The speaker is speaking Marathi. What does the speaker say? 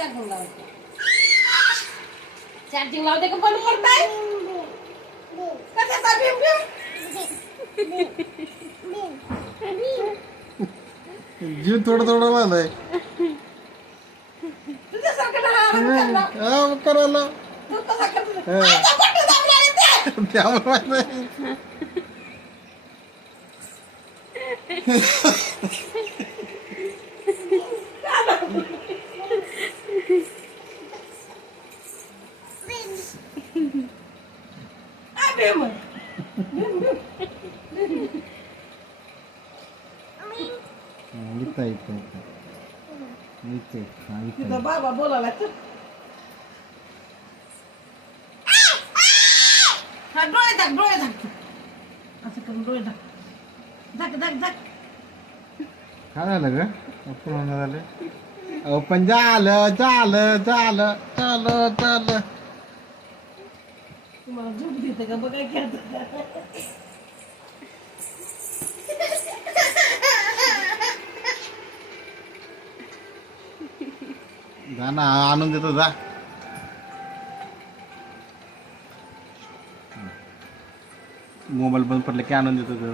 चार्जिंग लावते चार्जिंग लावते का बंद करताय कशाचा भीम भीम जीव थोडं थोडं लागलाय तुझ्यासारखं लहान करणार. हा, करायला तू कसा करतो? हा. बाबा बोलायला चल. हा, डोळे धाक डोळे झाक असं करून डोळे झाक झाक झाक झाक काय झालं ग पूर्ण झालं अहो पण झालं झालं झालं झालं झालं तुम्हाला झोप देते का बघा की आता. जा ना आणून देतो जा मोबाईल बंद पडले की आणून देतो.